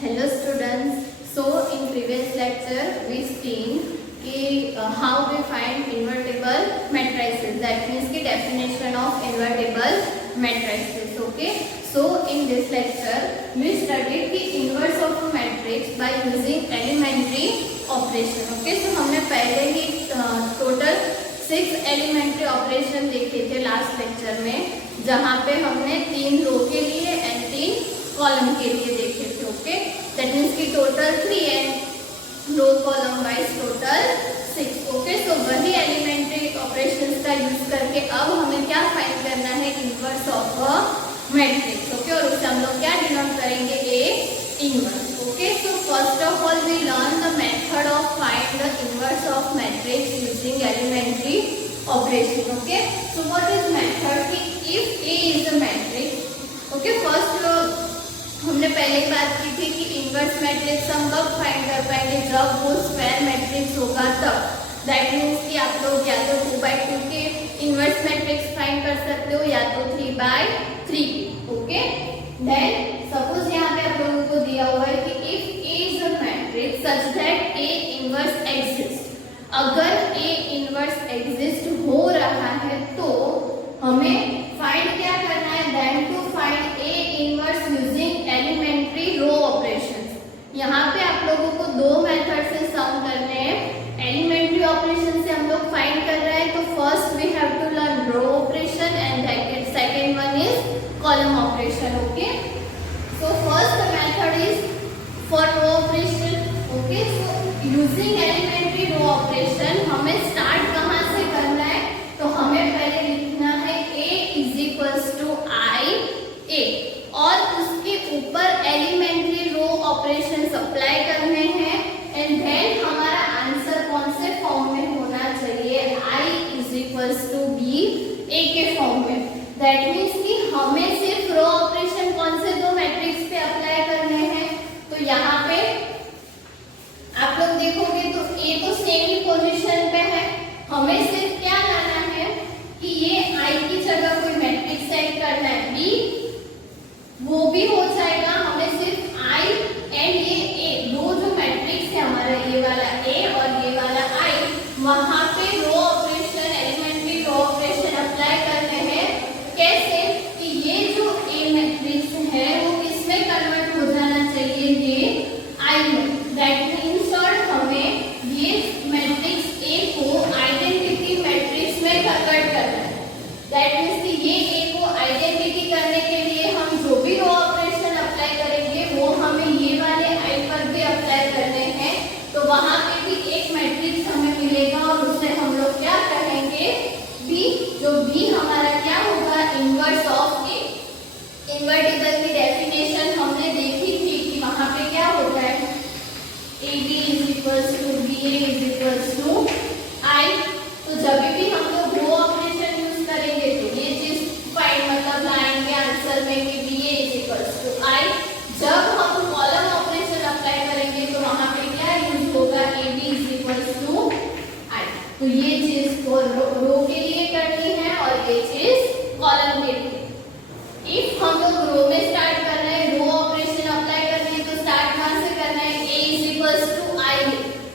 Hello students. So in previous lecture we seen how we find invertible matrices. That means the definition of invertible matrices. Okay. So in this lecture we studied the inverse of a matrix by using elementary operation. Okay. So हमने पहले ही total 6 elementary operation देखे थे last lecture में, जहाँ पे हमने 3 रो के लिए एंड 3 कॉलम के लिए देखे थे. ओके, दैट मीन्स की total 3 and row column wise total 6. Okay, so वही एलिमेंट्री ऑपरेशंस का यूज करके अब हमें क्या फाइंड करना है, inverse of a matrix. Okay, और उससे हम लोग क्या डिनोट करेंगे, A inverse. Okay, so first of all we learn the method of find the inverse of matrix using elementary operation. Okay, so what is method, if A is a matrix. Okay, first हमने पहले बात की थी कि inverse matrix हम कब find कर पाएंगे, जब वो स्क्वायर मैट्रिक्स होगा तब. दैट मीन्स कि आप लोग या तो 2/2 के इनवर्स मैट्रिक्स फाइंड कर सकते हो या तो 3/3. ओके, देन सपोज यहाँ पे आप लोगों को दिया हुआ है कि if A is a matrix such that A inverse exist. अगर ए इनवर्स एग्जिस्ट हो रहा है तो हमें फाइंड क्या करना है, then to find A inverse using elementary row operations. यहाँ पे आप लोगों को 2 मेथड से सम करने हैं. एलिमेंट्री ऑपरेशन से हम लोग फाइंड कर रहे हैं, तो first we have to learn row operation and second one is column operation. Okay, so first method is for row operation. Okay, so using elementary row operation हमें स्टार्ट कहाँ से करना है, तो हमें पहले लिखना है a इज इक्वल्स टू आई ए और उसके ऊपर एलिमेंट्री रो ऑपरेशन अप्लाई करने हैं एंड देन हमारा आंसर कौन से फॉर्म में होना चाहिए, i is equals to B A के फॉर्म में. दैट मीन्स कि हमें सिर्फ रो ऑपरेशन कौन से 2 मैट्रिक्स पे अप्लाई करने हैं. तो यहाँ पे आप लोग देखोगे तो ए तो सेम ही पोजीशन पे है, हमें सिर्फ क्या करना है कि ये i की जगह कोई मैट्रिक्स सेट करना है, b वो भी हो जाएगा. हमें सिर्फ i एंड ये a दो जो मैट्रिक्स है हमारा, ये वाला a और ये वाला i, वहां पे row operation elementary row operation apply करने हैं. कैसे कि ये जो a मैट्रिक्स है वो किसमें कन्वर्ट हो जाना चाहिए, ये i में. दैट मीन्स हमें ये मैट्रिक्स a को आइडेंटिटी मैट्रिक्स में कन्वर्ट करना है. दैट मीन्स कि ये a को आइडेंटिटी करने के लिए हम जो भी रो ऑपरेशन अप्लाई करेंगे वो हमें ये वाले i पर भी अप्लाई करने हैं. तो वहां पे भी एक मैट्रिक्स हमें मिलेगा और उसे हम लोग क्या कहेंगे, b. जो b हमारा क्या होगा, इनवर्स ऑफ a. इन्वर्टिबल की डेफिनेशन हमने देखी थी कि वहां पे क्या होता है, ab is equals to ba is equals to i. तो जब भी हम लोग रो ऑपरेशन यूज करेंगे तो ये चीज फाइंड मतलब लाएंगे आंसर में कि ba is equals to i. जब हम कॉलम ऑपरेशन अप्लाई करेंगे तो वहां पे क्या यूज होगा, ab is equals to i. तो ये चीज को रो के लिए करनी है और ये चीज कॉलम के लिए. इफ हम लोग रो में स्टार्ट कर रहे हैं, रो ऑपरेशन अप्लाई कर रहे हैं, तो स्टार्ट कहां से करना है, a is equals to i.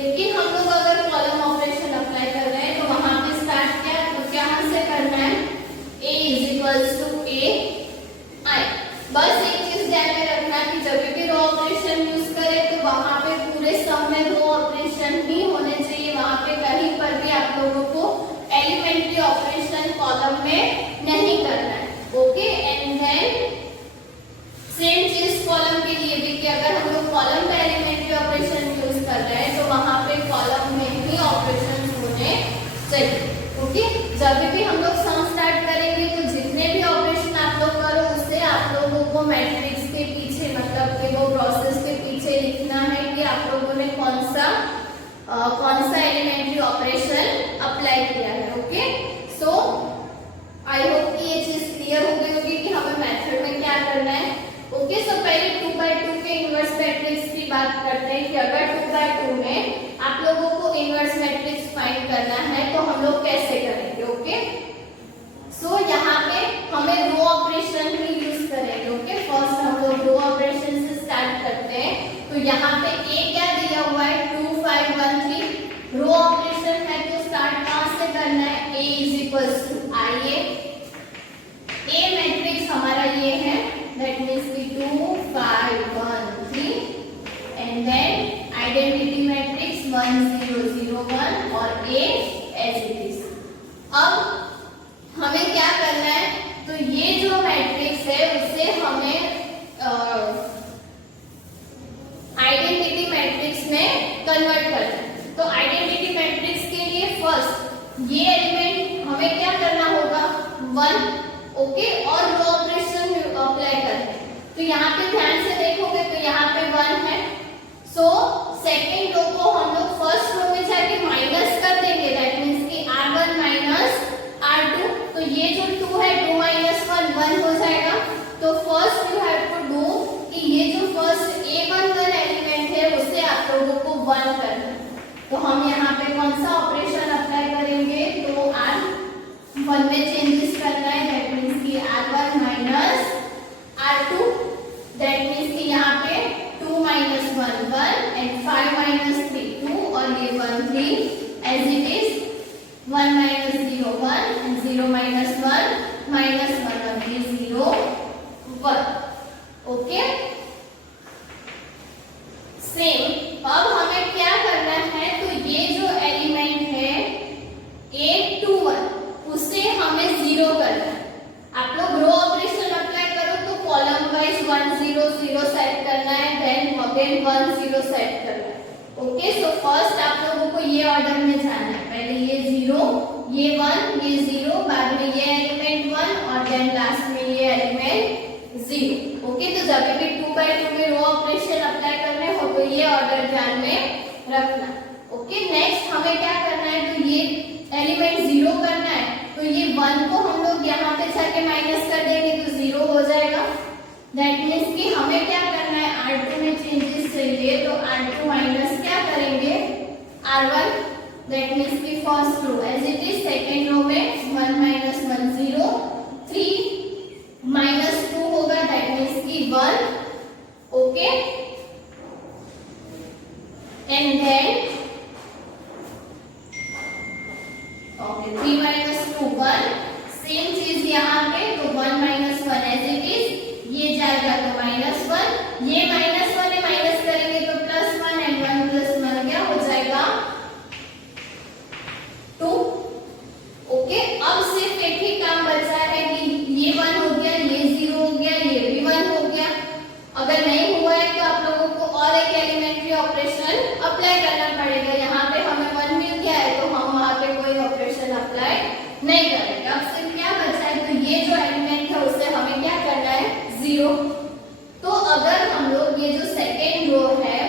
लेकिन हम लोग अगर कॉलम ऑपरेशन अप्लाई कर रहे हैं तो वहां पे स्टार्ट कहां से करना है, a is equals to a i. बस एक चीज ध्यान में रखना कि जब भी रो ऑपरेशन यूज करें तो वहां पे पूरे सम में रो ऑपरेशन ही होने चाहिए. वहां पे कहीं पर भी आप लोगों को एलिमेंट्री ऑपरेशन कॉलम में नहीं करना है. ओके, एंड देन सेम चीज कॉलम के लिए भी कि अगर हम लोग कॉलम पे एलिमेंट्री ऑपरेशन यूज कर रहे हैं तो वहां पे कॉलम में ही ऑपरेशन होने चाहिए. ओके, जब भी हम लोग सम स्टार्ट करेंगे तो जितने भी ऑपरेशन आप लोग करो उससे आप लोगों को मैट्रिक्स के पीछे मतलब कि वो प्रोसेस के पीछे लिखना है कि आप लोगों ने कौन सा एलिमेंट्री ऑपरेशन अप्लाई किया है. ओके, सो आई होप कि ये चीज क्लियर हो गई होगी कि हमें मेथड में क्या करना है. ओके, सो पहले 2/2 के इनवर्स मैट्रिक्स की बात करते हैं कि अगर 2/2 में आप लोगों को इनवर्स मैट्रिक्स फाइंड करना है तो हम लोग कैसे करेंगे. ओके, सो यहाँ पे हमें रो ऑपरेशन ही यूज करेंगे. ओके, फर्स्ट हम लोग रो ऑपरेशन से स्टार्ट करते हैं. यहाँ पे ए क्या दिया हुआ है 2 5 1 3 रो ऑपरेशन है तो स्टार्ट कहां से करना है a इज इक्वल्स टू आइए ए मैट्रिक्स हमारा ये है दैट मींस कि 2 5 1 3 एंड देन आइडेंटिटी मैट्रिक्स 1 0 0 1 और a एज इट इज। अब हमें क्या करना है तो ये जो मैट्रिक्स है उसे हमें आइडेंटिटी मैट्रिक्स में कन्वर्ट करना है। तो आइडेंटिटी मैट्रिक्स के लिए फर्स्ट ये एलिमेंट हमें क्या करना होगा 1 ओके और रो ऑपरेशन अप्लाई करना है। तो यहाँ पे ध्यान से देखोगे तो यहाँ पे 1 है सो सेकेंड रो को हम लोग फर्स्ट रो में जाके माइनस कर देंगे दैट मींस कि r1 माइनस r2 तो ये जो 2 है 2 माइनस 1 1 हो जाएगा। तो first you have to do कि ये जो फर्स्ट a11 एलिमेंट है उसे आप लोगों को 1 करना है। तो हम यहाँ पे कौन सा ऑपरेशन अप्लाई करेंगे तो r1 में चेंजेस करना है दैट मींस कि r1 minus r2 that means कि यहाँ पे 2 माइनस 1 1 एंड 5 माइनस 3 2 और ये 1 3 as it is 1 minus 0 1 and 0 minus 1 minus 1 of the 0 1 okay same. अब हमें क्या करना है तो ये जो एलिमेंट है a21 उसे हमें 0 करना है। आप लोग रो ऑपरेशन अप्लाई करो तो कॉलम वाइज 1 0 0 सेट करना है देन अगेन 1 0 सेट करना है ओके। सो फर्स्ट आप लोगों को ये ऑर्डर में जाना है पहले ये 0 ये 1 ये 0 बाद में ये एलिमेंट 1 और देन लास्ट में ये एलिमेंट 0 ओके। तो जब भी 2 by 2 में रो ऑपरेशन अप्लाई करने हो तो ये ऑर्डर ध्यान में रखना ओके। नेक्स्ट हमें क्या करना है तो ये एलिमेंट 0 करना है तो ये 1 को हम लोग यहाँ पे जाके माइनस कर देंगे तो 0 हो जाएगा दैट मींस कि हमें क्या करना है r2 में चेंजेस चाहिए तो r2 माइनस क्या करेंगे r1 दैट मींस कि first row as it is second row में 1 माइनस 1 0 3 माइनस 2 होगा दैट मींस कि 1 okay and then okay 3 minus 2 1 same चीज यहाँ पे तो 1 माइनस 1 एज इट इज ये जाएगा तो माइनस 1 ये माइनस 1 है माइनस करेंगे तो प्लस 1 एंड 1 प्लस 1 क्या हो जाएगा 2 ओके। अब सिर्फ एक ही काम बचा है कि ये 1 हो गया ये 0 हो गया ये भी 1 हो गया। अगर नहीं हुआ है तो आप लोगों को और एक एलिमेंट्री ऑपरेशन अप्लाई करना पड़ेगा। यहाँ पे हमें 1 मिल गया है तो हम वहाँ पे कोई ऑपरेशन अप्लाई नहीं करेंगे। अब सिर्फ क्या बचा है तो ये जो एलिमेंट है उसे हमें क्या करना है 0। तो अगर हम लोग ये जो सेकेंड रो है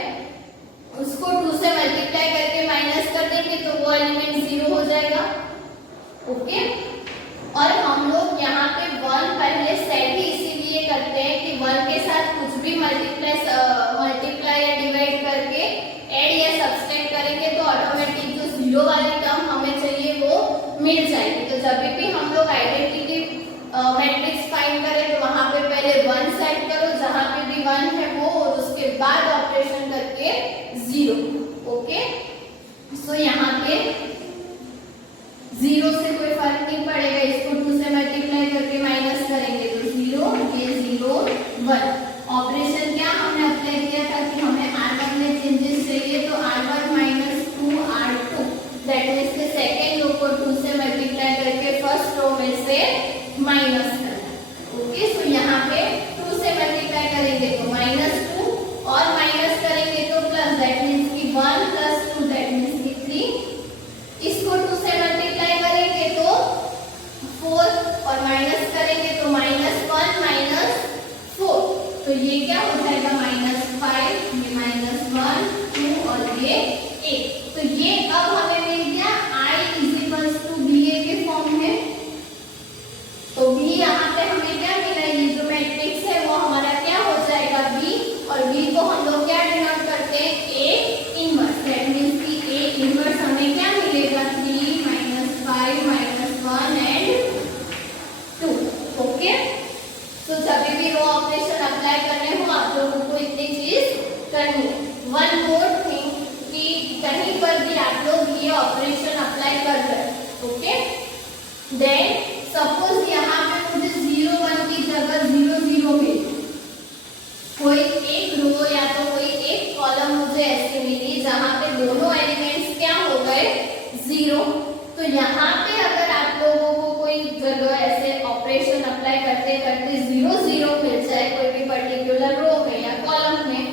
उसको 2 से मल्टीप्लाई करके माइनस कर देंगे तो वो एलिमेंट 0 हो जाएगा ओके। और हम लोग यहाँ पे 1 पहले सेट ही इसीलिए करते हैं कि 1 के साथ कुछ भी मल्टीप्लाई या डिवाइड करके ऐड या सब्सट्रैक्ट करेंगे तो ऑटोमेटिक जो 0 वाली टर्म हमें चाहिए वो मिल जाएगी। तो जब भी हम लोग आइडेंटिटी मैट्रिक्स फाइंड करें तो वहां पे पहले 1 सेट करो जहां पे भी 1 है वो और उसके बाद ऑपरेशन करके 0 ओके। सो यहाँ पे 0 से कोई फर्क नहीं पड़ेगा इसको 2 से मल्टीप्लाई करके माइनस करेंगे तो 0 ये 0 1 ऑपरेशन क्या हमने अप्लाई किया था कि हमें r1 में चेंजेस चाहिए तो r1 minus 2 r2 that means के सेकेंड रो को 2 से मल्टीप्लाई करके फर्स्ट रो में से माइनस करना ओके। सो यहाँ पे 2 से मल्टीप्लाई करेंगे तो -2 और माइनस करेंगे तो प्लस दैट मींस कि 1 + 2 दैट मींस कि 3 इसको 2 से मल्टीप्लाई करेंगे तो 4 और माइनस करेंगे तो -1 -4 तो ये क्या हो जाएगा -5 ये -1 2 और ये 8 तो ये अब हमें मिल गया I = BA के फॉर्म में। तो B यहाँ पे हमें क्या मिला ये जो मैट्रिक्स है वो हमारा क्या हो जाएगा B और B को हम लोग क्या डिनोट करते हैं A इनवर्स दैट मींस कि A इनवर्स हमें क्या मिलेगा 3 -5 -1 एंड 2 ओके। तो जब भी रो ऑपरेशन अप्लाई करने हो आप लोगों को इतनी चीज करनी है। वन मोर थिंग कि कहीं पर भी आप लोग ये ऑपरेशन अप्लाई कर रहे हैं, ओके, देन सपोज यहाँ पे मुझे 0 1 की जगह 0 0 मिली, कोई एक रो या तो कोई एक कॉलम मुझे ऐसे मिली जहाँ पे दोनों एलिमेंट्स क्या हो गए 0। तो यहाँ पे अगर आप लोगों को कोई जगह ऐसे ऑपरेशन अप्लाई करते करते 0 0 मिल जाए कोई भी पर्टिकुलर रो में या कॉलम में,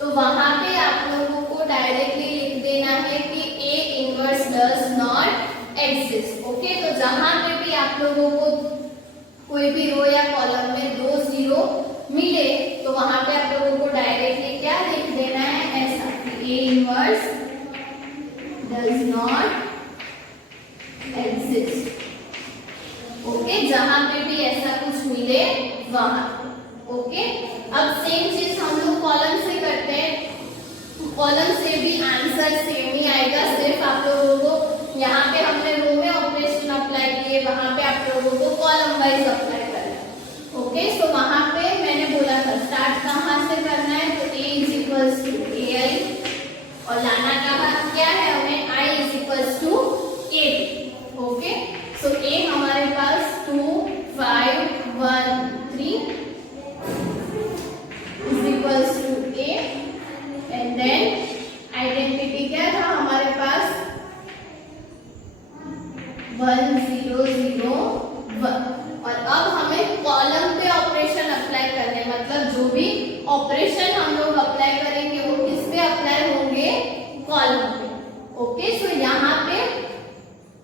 तो वहां पे आप लोगों को डायरेक्टली लिख देना है कि A inverse does not exist, okay. तो जहां पे भी आप लोगों को कोई भी रो या कॉलम में 2 0 मिले तो वहां पे आप लोगों को डायरेक्टली क्या लिख देना है, ऐसा कि A inverse does not exist, okay, जहां पे भी ऐसा कुछ मिले वहां, ओके। अब सेम चीज हम लोग कॉलम से करते हैं, कॉलम से भी आंसर सेम ही आएगा, सिर्फ आप लोगों को यहाँ पे हमने रो में ऑपरेशन अप्लाई किए, वहां पे आप लोगों को कॉलम वाइज अप्लाई करना है, ओके। सो वहां पे मैंने बोला था स्टार्ट कहाँ से करना है, तो A is equals to AI और लाना कहाँ क्या है हमें, I is equals to A, okay. So A हमारे पास 2 5 1 3 is equals to A and then identity क्या था हमारे पास 1 0 0 1, और अब हमें कॉलम पे ऑपरेशन अप्लाई करने, मतलब जो भी ऑपरेशन हम लोग अप्लाई करेंगे वो किस पे अप्लाई होंगे, कॉलम पे, ओके। सो यहाँ पे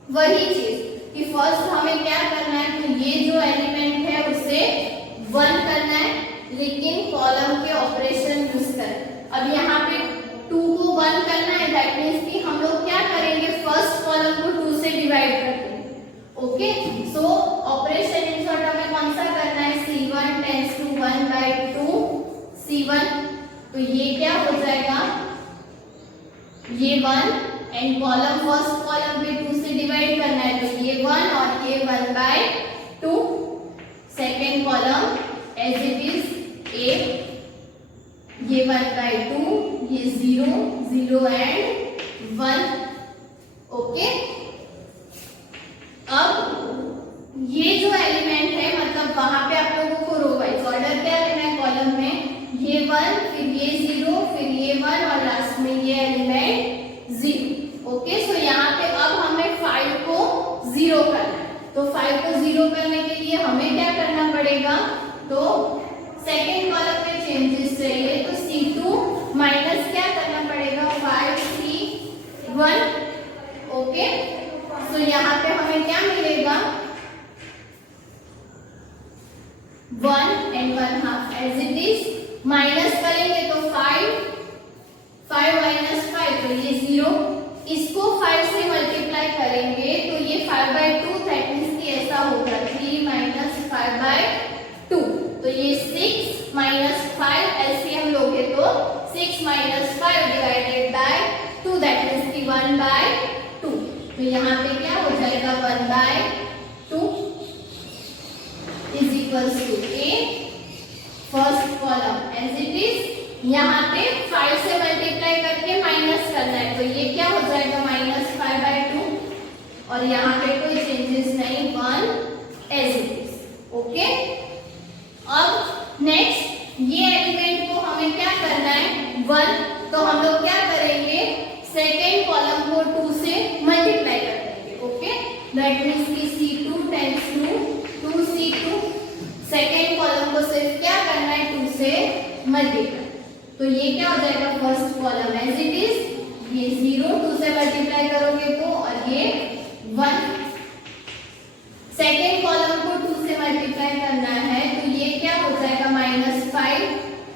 वही चीज कि फर्स्ट हमें क्या करना है, तो ये जो एलिमेंट है उसे 1 करना है, लेकिन कॉलम के ऑपरेशन यूज करें। अब यहाँ पे 2 को 1 करना है, दैट मींस कि हम लोग क्या करेंगे, फर्स्ट कॉलम को 2 से डिवाइड कर देंगे, okay. So operation in short हमें कौन सा करना है, C1 टेंड्स टू 1/2 C1, तो ये क्या हो जाएगा, ये 1 एंड कॉलम फर्स्ट कॉलम पे 2 से डिवाइड करना है, तो ये 1 और ये 1/2, second column as it is A, ये 1/2, ये 0 0 एंड 1, ओके। अब ये जो एलिमेंट है, मतलब वहां पे आप लोगों को रो वाइज ऑर्डर क्या लेना है, कॉलम में ये 1 फिर ये 0 फिर ये 1 और लास्ट में ये एलिमेंट 0, ओके। सो यहाँ पे अब हमें 5 को 0 करना है, तो 5 को 0 करने के लिए हमें क्या करना पड़ेगा, तो सेकेंड कॉलम में चेंजेस चाहिए, तो C2 माइनस क्या करना पड़ेगा 5C1, ओके। तो यहाँ पे हमें क्या मिलेगा 1 and 1/2 as it is, minus करेंगे तो 5 माइनस 5 तो ये 0, इसको 5 से मल्टीप्लाई करेंगे तो ये 5/2, दैट मींस कि ऐसा होगा 3 माइनस 5/2, तो ये 6 माइनस 5, ऐसे हम लोगे तो 6 minus 5 divided by 2, that means कि 1/2, तो यहाँ पे क्या हो जाएगा 1/2 is equals to A, first column as it is, यहाँ पे 5 से मल्टीप्लाई करके माइनस करना है, तो ये क्या हो जाएगा -5/2 और यहाँ पे कोई चेंजेस नहीं, 1 एज इट इज, ओके। अब नेक्स्ट ये एलिमेंट को हमें क्या करना है 1, तो हम लोग क्या करेंगे सेकेंड कॉलम को 2 से मल्टीप्लाई कर देंगे, ओके। दैट मींस कि C2 tends to 2C2, second column को सिर्फ क्या करना है 2 से मल्टीप्लाई, तो ये क्या हो जाएगा first column as it is, ये 0 2 से मल्टीप्लाई करोगे तो, और ये 1, सेकेंड कॉलम को 2 से मल्टीप्लाई करना है तो ये क्या हो जाएगा -5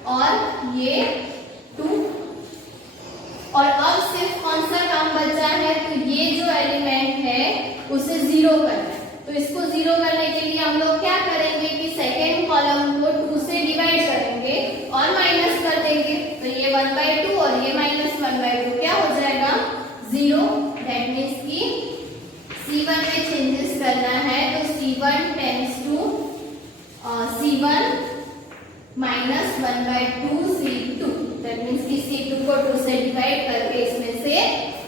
और ये 2, और अब सिर्फ कौन सा काम बचा है, तो ये जो एलिमेंट है उसे 0 करना है, तो इसको 0 करने के लिए हम लोग क्या करेंगे कि सेकेंड कॉलम को 2 से डिवाइड करेंगे और माइनस कर देंगे, तो ये 1/2 और ये -1/2 क्या हो जाएगा 0, दैट मींस कि C1 में चेंजेस करना है, तो C1 tends to C1 -1/2 C2, that means कि C2 को 2 से डिवाइड करके इसमें से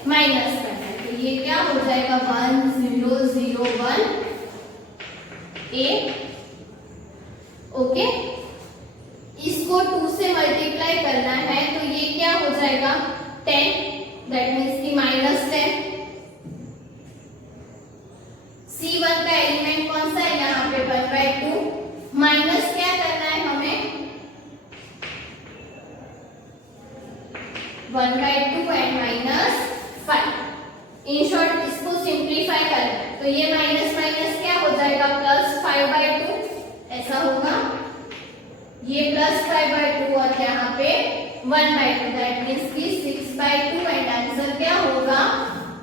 माइनस करना है। तो ये क्या हो जाएगा 1 0 0 1 a। ओके, इसको 2 से मल्टीप्लाई करना है तो ये क्या हो जाएगा 10, दैट मीन्स की -10। C1 का एलिमेंट कौन सा है यहाँ पे 1/2, माइनस क्या करना है हमें 1/2 एंड -5। इन शॉर्ट इसको सिंप्लीफाई करना है तो ये माइनस माइनस क्या हो जाएगा +5/2 ऐसा होगा, ये +5/2 और यहाँ पे 1/2 दैट मीन्स की 6/2 एंड आंसर क्या होगा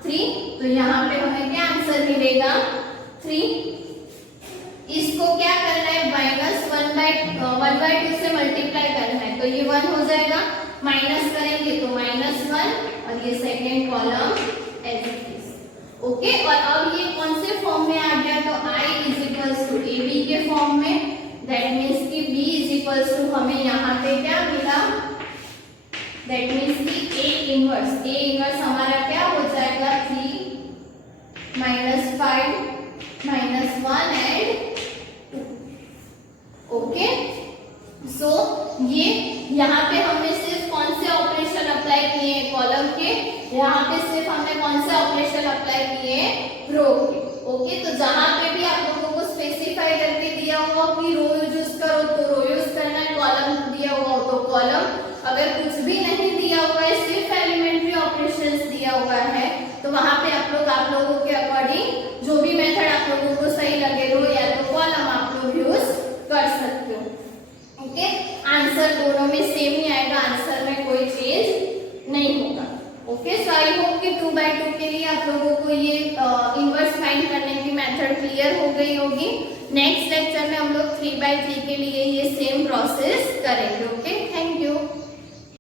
3। तो यहाँ पे हमें क्या आंसर मिलेगा 3। इसको क्या करना है -1/2 से मल्टीप्लाई करना है तो ये 1 हो जाएगा, माइनस करेंगे तो -1 और ये second column as it is. Okay, और अब ये कौन से फॉर्म में आ गया तो I = AB के फॉर्म में, दैट मीन्स की B = हमें यहाँ पे क्या मिला, दैट मीन्स की A इनवर्स हमारा क्या हो जाएगा 3 -5 -1 एंड 2। ओके, सो ये यहाँ पे हमने सिर्फ कौन से ऑपरेशन अप्लाई किए हैं कॉलम के, यहाँ पे सिर्फ हमने कौन से ऑपरेशन अप्लाई किए हैं रो के। ओके, तो जहाँ पे भी आप लोगों को स्पेसिफाई करके दिया हुआ कि रो यूज करो तो रो यूज करना है, कॉलम दिया हुआ हो तो कॉलम, अगर कुछ भी नहीं दिया हुआ है सिर्फ एलिमेंट्री ऑपरेशंस दिया हुआ है तो वहां पे आप लोगों के अकॉर्डिंग जो भी मेथड आप लोगों को सही लगे रो या तो कॉलम आप लोग यूज कर सकते हो। ओके, आंसर दोनों में सेम ही आएगा, आंसर में कोई चेंज नहीं होगा। ओके, सो आई होप कि 2/2 के लिए आप लोगों को ये इनवर्स फाइंड करने की मेथड क्लियर हो गई होगी। नेक्स्ट लेक्चर में हम लोग 3/3 के लिए ये सेम प्रोसेस करेंगे। Okay, thank you.